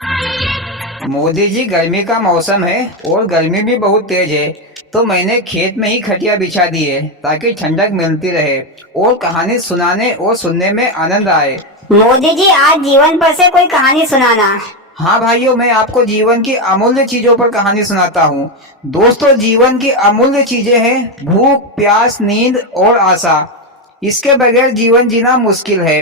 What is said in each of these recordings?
मोदी जी, गर्मी का मौसम है और गर्मी भी बहुत तेज है। तो मैंने खेत में ही खटिया बिछा दी है ताकि ठंडक मिलती रहे और कहानी सुनाने और सुनने में आनंद आए। मोदी जी, आज जीवन पर से कोई कहानी सुनाना। हाँ भाइयों, मैं आपको जीवन की अमूल्य चीजों पर कहानी सुनाता हूँ। दोस्तों, जीवन की अमूल्य चीजें हैं भूख, प्यास, नींद और आशा। इसके बगैर जीवन जीना मुश्किल है।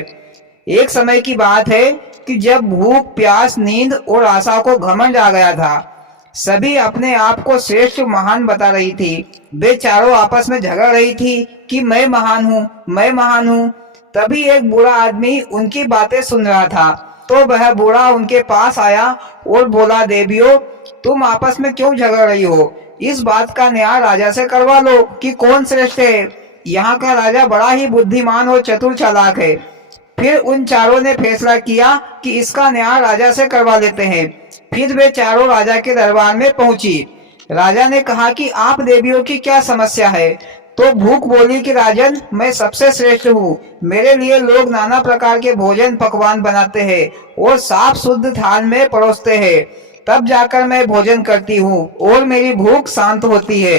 एक समय की बात है कि जब भूख, प्यास, नींद और आशा को घमंड आ गया था। सभी अपने आप को श्रेष्ठ, महान बता रही थी। वे चारों आपस में झगड़ रही थी कि मैं महान हूँ, मैं महान हूँ। तभी एक बूढ़ा आदमी उनकी बातें सुन रहा था। तो वह बूढ़ा उनके पास आया और बोला, देवियों, तुम आपस में क्यों झगड़ रही हो? इस बात का न्याय राजा से करवा लो कि कौन श्रेष्ठ है। यहाँ का राजा बड़ा ही बुद्धिमान और चतुर चालाक है। फिर उन चारों ने फैसला किया कि इसका न्याय राजा से करवा लेते हैं। फिर वे चारों राजा के दरबार में पहुंची। राजा ने कहा कि आप देवियों की क्या समस्या है? तो भूख बोली कि राजन, मैं सबसे श्रेष्ठ हूँ। मेरे लिए लोग नाना प्रकार के भोजन पकवान बनाते हैं और साफ शुद्ध थाल में परोसते हैं। तब जाकर मैं भोजन करती हूँ और मेरी भूख शांत होती है।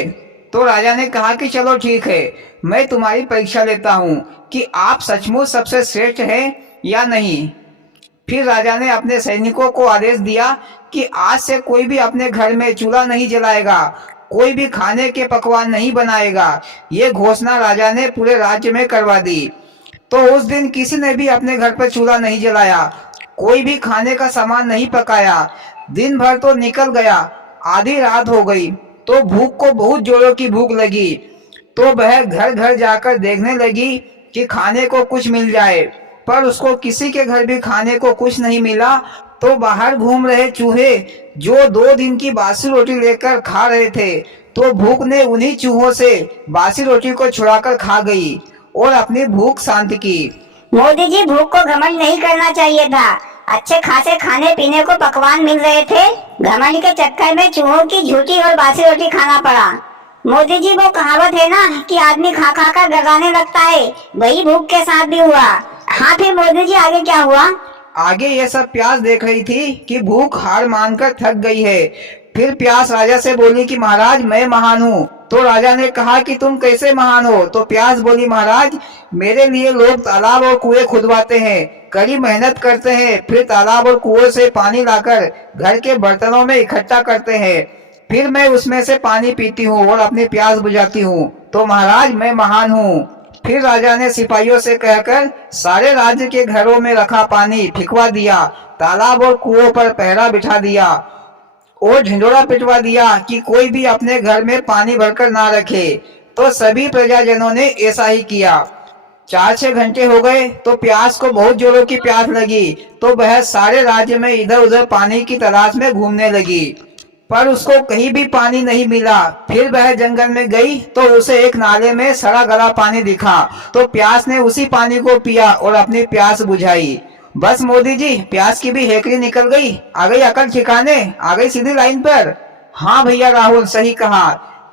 तो राजा ने कहा कि चलो ठीक है, मैं तुम्हारी परीक्षा लेता हूँ कि आप सचमुच सबसे श्रेष्ठ हैं या नहीं। फिर राजा ने अपने सैनिकों को आदेश दिया कि आज से कोई भी अपने घर में चूल्हा नहीं जलाएगा, कोई भी खाने के पकवान नहीं बनाएगा। ये घोषणा राजा ने पूरे राज्य में करवा दी। तो उस दिन किसी ने भी अपने घर पर चूल्हा नहीं जलाया, कोई भी खाने का सामान नहीं पकाया। दिन भर तो निकल गया, आधी रात हो गई। तो भूख को बहुत जोरों की भूख लगी। तो वह घर घर जाकर देखने लगी कि खाने को कुछ मिल जाए, पर उसको किसी के घर भी खाने को कुछ नहीं मिला। तो बाहर घूम रहे चूहे जो 2 दिन की बासी रोटी लेकर खा रहे थे, तो भूख ने उन्हीं चूहों से बासी रोटी को छुड़ाकर खा गई और अपनी भूख शांत की। मोदी जी, भूख को घमंड नहीं करना चाहिए था। अच्छे खासे खाने पीने को पकवान मिल रहे थे। घमंड के चक्कर में चूहों की झूठी और बासी रोटी खाना पड़ा। मोदी जी, वो कहावत है ना कि आदमी खा खा कर गगाने लगता है, वही भूख के साथ भी हुआ। हाँ, फिर मोदी जी आगे क्या हुआ? आगे ये सब प्यास देख रही थी कि भूख हार मानकर थक गई है। फिर प्यास राजा से बोली कि महाराज, मैं महान हूँ। तो राजा ने कहा कि तुम कैसे महान हो? तो प्यास बोली, महाराज, मेरे लिए लोग तालाब और कुएं खुदवाते हैं, कड़ी मेहनत करते हैं, फिर तालाब और कुएं से पानी लाकर घर के बर्तनों में इकट्ठा करते हैं, फिर मैं उसमें से पानी पीती हूँ और अपनी प्यास बुझाती हूँ। तो महाराज, मैं महान हूँ। फिर राजा ने सिपाहियों से कहकर सारे राज्य के घरों में रखा पानी फिकवा दिया, तालाब और कुओं पर पहरा बिठा दिया और ढिंढोरा पिटवा दिया कि कोई भी अपने घर में पानी भरकर ना रखे। तो सभी प्रजाजनों ने ऐसा ही किया। 4-6 घंटे हो गए तो प्यास को बहुत जोरों की प्यास लगी। तो वह सारे राज्य में इधर उधर पानी की तलाश में घूमने लगी, पर उसको कहीं भी पानी नहीं मिला। फिर वह जंगल में गई तो उसे एक नाले में सड़ा गला पानी दिखा। तो प्यास ने उसी पानी को पिया और अपनी प्यास बुझाई। बस मोदी जी, प्यास की भी हेकड़ी निकल गई, आ गई अकल ठिकाने, आ गई सीधी लाइन पर। हाँ भैया राहुल, सही कहा।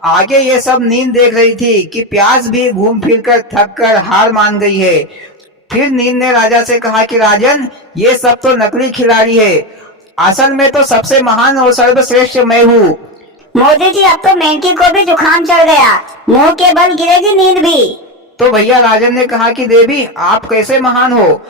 आगे ये सब नींद देख रही थी कि प्यास भी घूम फिर कर थक कर हार मान गई है। फिर नींद ने राजा से कहा कि राजन, ये सब तो नकली खिलाड़ी है, असल में तो सबसे महान और सर्वश्रेष्ठ मैं हूँ। मोदी जी, अब तो मेंढकी को भी जुकाम चढ़ गया, मुंह के बल गिरेगी नींद भी। तो भैया राजन ने कहा कि देवी, आप कैसे महान हो?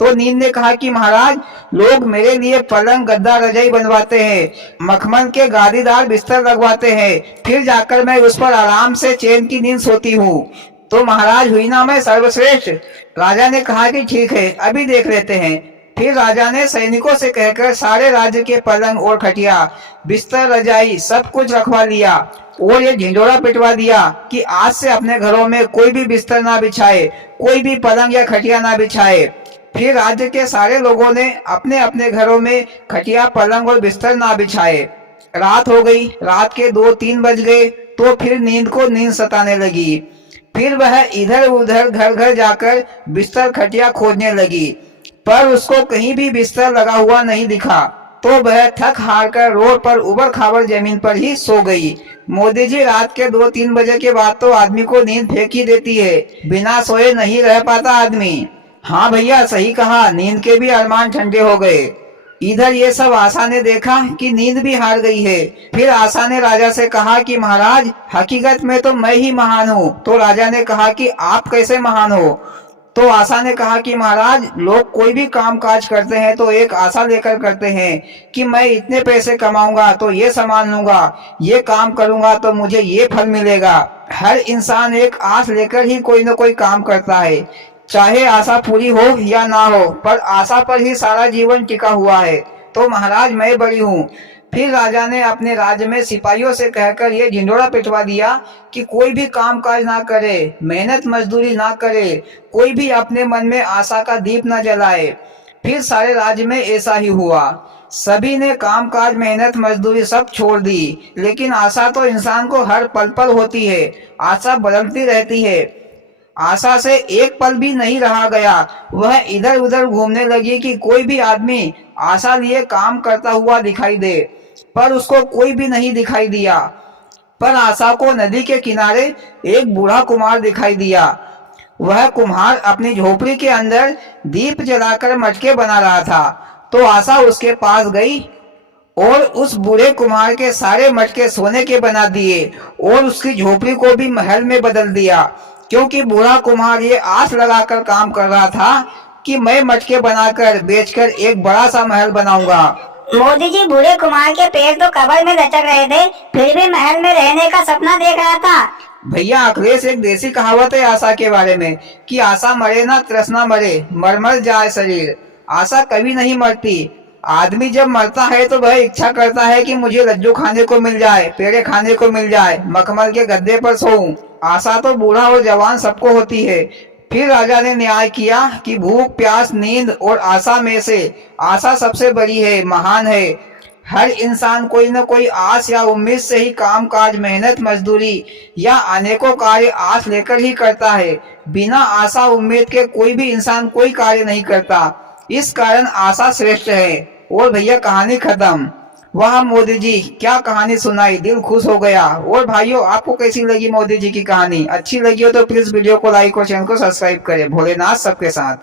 तो नींद ने कहा कि महाराज, लोग मेरे लिए पलंग, गद्दा, रजाई बनवाते हैं, मखमल के गादीदार बिस्तर लगवाते हैं, फिर जाकर मैं उस पर आराम से चैन की नींद सोती हूँ। तो महाराज, हुई ना मैं सर्वश्रेष्ठ? राजा ने कहा कि ठीक है, अभी देख लेते हैं। फिर राजा ने सैनिकों से कहकर सारे राज्य के पलंग और खटिया, बिस्तर, रजाई सब कुछ रखवा लिया और ये ढिंढोरा पिटवा दिया कि आज से अपने घरों में कोई भी बिस्तर ना बिछाए, कोई भी पलंग या खटिया ना बिछाए। फिर राज्य के सारे लोगों ने अपने अपने घरों में खटिया, पलंग और बिस्तर ना बिछाए। रात हो गई, रात के 2-3 बज गए। तो फिर नींद को नींद सताने लगी। फिर वह इधर उधर घर घर जाकर बिस्तर, खटिया खोजने लगी, पर उसको कहीं भी बिस्तर लगा हुआ नहीं दिखा। तो वह थक हार कर रोड पर उबड़ खाबड़ जमीन पर ही सो गई। मोदी जी, रात के 2-3 बजे के बाद तो आदमी को नींद फेंक ही देती है, बिना सोए नहीं रह पाता आदमी। हाँ भैया, सही कहा, नींद के भी अरमान ठंडे हो गए। इधर ये सब आशा ने देखा कि नींद भी हार गई है। फिर आशा ने राजा से कहा कि महाराज, हकीकत में तो मैं ही महान हूँ। तो राजा ने कहा कि आप कैसे महान हो? तो आशा ने कहा कि महाराज, लोग कोई भी काम काज करते हैं तो एक आशा लेकर करते हैं कि मैं इतने पैसे कमाऊंगा तो ये सामान लूंगा, ये काम करूंगा तो मुझे ये फल मिलेगा। हर इंसान एक आस लेकर ही कोई न कोई काम करता है, चाहे आशा पूरी हो या ना हो, पर आशा पर ही सारा जीवन टिका हुआ है। तो महाराज, मैं बड़ी हूँ। फिर राजा ने अपने राज्य में सिपाहियों से कहकर ये ढिंढोरा पिटवा दिया कि कोई भी काम काज ना करे, मेहनत मजदूरी ना करे, कोई भी अपने मन में आशा का दीप न जलाए। फिर सारे राज्य में ऐसा ही हुआ। सभी ने काम काज, मेहनत मजदूरी सब छोड़ दी, लेकिन आशा तो इंसान को हर पल पल होती है। आशा बदलती रहती है। आशा से एक पल भी नहीं रहा गया। वह इधर उधर घूमने लगी कि कोई भी आदमी आशा लिए काम करता हुआ दिखाई दे, पर उसको कोई भी नहीं दिखाई दिया। पर आशा को नदी के किनारे एक बूढ़ा कुम्हार दिखाई दिया। वह कुम्हार अपनी झोपड़ी के अंदर दीप जलाकर मटके बना रहा था। तो आशा उसके पास गई और उस बूढ़े कुम्हार के सारे मटके सोने के बना दिए और उसकी झोपड़ी को भी महल में बदल दिया, क्योंकि बूढ़ा कुम्हार ये आस लगाकर काम कर रहा था कि मैं मटके बनाकर बेचकर एक बड़ा सा महल बनाऊंगा। मोदी जी, बूढ़े कुमार के पैर तो कब्र में लटक रहे थे, फिर भी महल में रहने का सपना देख रहा था। भैया अखिलेश, एक देसी कहावत है आशा के बारे में कि आशा मरे ना तृष्णा मरे, मर मर जाए शरीर। आशा कभी नहीं मरती। आदमी जब मरता है तो वह इच्छा करता है कि मुझे लड्डू खाने को मिल जाए, पेड़े खाने को मिल जाए, मखमल के गद्दे पर सोऊं। आशा तो बूढ़ा और जवान सबको होती है। फिर राजा ने न्याय किया कि भूख, प्यास, नींद और आशा में से आशा सबसे बड़ी है, महान है। हर इंसान कोई न कोई आस या उम्मीद से ही काम काज, मेहनत मजदूरी या अनेकों कार्य आस लेकर ही करता है। बिना आशा उम्मीद के कोई भी इंसान कोई कार्य नहीं करता। इस कारण आशा श्रेष्ठ है। और भैया, कहानी खत्म। वाह मोदी जी, क्या कहानी सुनाई, दिल खुश हो गया। और भाइयों, आपको कैसी लगी मोदी जी की कहानी? अच्छी लगी हो तो प्लीज वीडियो को लाइक और चैनल को सब्सक्राइब करें। भोलेनाथ सबके साथ।